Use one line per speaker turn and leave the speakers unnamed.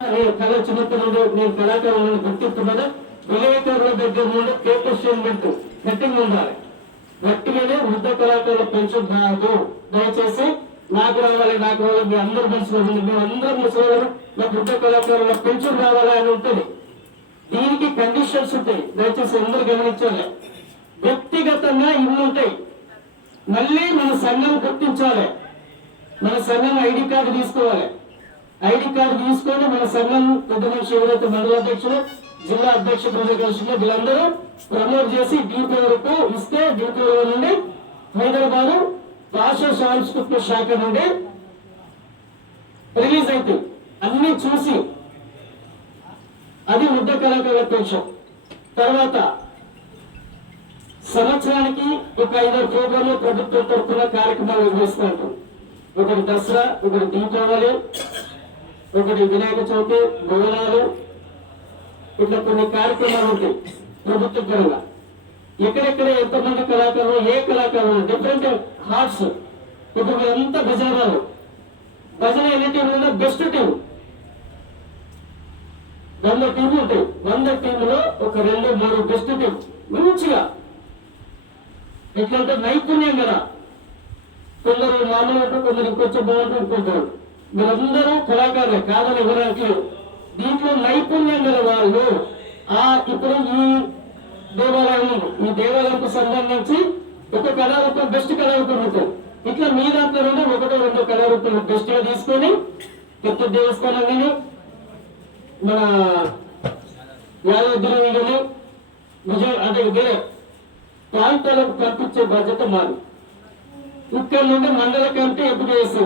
కళ చిన్నప్పటి నేను కళాకారులను గుర్తిస్తున్నాను విలేకరుల దగ్గర నుండి కేపర్షన్మెంట్ సెట్టింగ్ ఉండాలి. గట్టిగానే వృద్ధ కళాకారులు పెన్షన్ దయచేసి నాకు రావాలి నాకు రావాలి మీ అందరు మనసులో మేము అందరం ముసలి నాకు వృద్ధ కళాకారుల పెన్షన్ రావాలి అని ఉంటుంది. దీనికి కండిషన్స్ ఉంటాయి. దయచేసి అందరూ గమనించాలి. వ్యక్తిగతంగా ఇవి ఉంటాయి. మళ్ళీ మన సంఘం గుర్తించాలి. మన సంఘం ఐడి కార్డు తీసుకోవాలి. ఐడి కార్డు తీసుకొని మన సంఘం పెద్ద మనిషి ఎవరైతే మండల అధ్యక్షులు జిల్లా అధ్యక్ష ప్రజాకర్షణ వీళ్ళందరూ ప్రమోట్ చేసి డీపీ వరకు ఇస్తే డీపీ నుండి హైదరాబాద్ భాషా సాంస్కృతిక శాఖ నుండి రిలీజ్ అవుతాయి అన్ని చూసి అది ముద్ద కళాకారుల తర్వాత సంవత్సరానికి ఒక ఐదారు ప్రోగ్రాంలు ప్రభుత్వం తరఫున కార్యక్రమాలు నిర్వహిస్తూ ఉంటాం. ఒకటి దసరా ఒకటి దీపావళి ఒకటి వినాయక చవితి భవనాలు ఇట్లా కొన్ని కార్యక్రమాలు ఉంటాయి. ప్రభుత్వ పరంగా. ఎక్కడెక్కడ ఎంతమంది కళాకారులు ఏ కళాకారులు డిఫరెంట్ హార్ట్స్ ఇప్పుడు ఎంత భజనాలు భజన ఎన్ని టీంలో బెస్ట్ టీం వంద టీంలు ఉంటాయి. వంద టీంలో ఒక రెండు మూడు బెస్ట్ టీం మంచిగా. ఎట్లంటే నైపుణ్యం కదా. కొందరు మామూలు ఉంటారు, కొందరు ఇంకొంచెం బాగుంటారు ఇంకొంటారు మీరందరూ కళాకారులే కాదని ఎవరికి దీంట్లో నైపుణ్యం గల వాళ్ళు ఆ ఇప్పుడు ఈ దేవాలయం ఈ దేవాలయంకు సంబంధించి ఒక కళారూపం బెస్ట్ కళారూపం ఉంటుంది. ఇట్లా మీ దాంట్లో నుండి ఒకటో రెండో కళారూపం బెస్ట్గా తీసుకొని పెద్ద దేవస్థానం కానీ మన యాదగిరి కానీ విజయ అంటే వేరే ప్రాంతాలకు పంపించే బాధ్యత మాది. ఇక్కడ నుండి మండల కమిటీ ఎప్పుడు చేస్తుంది?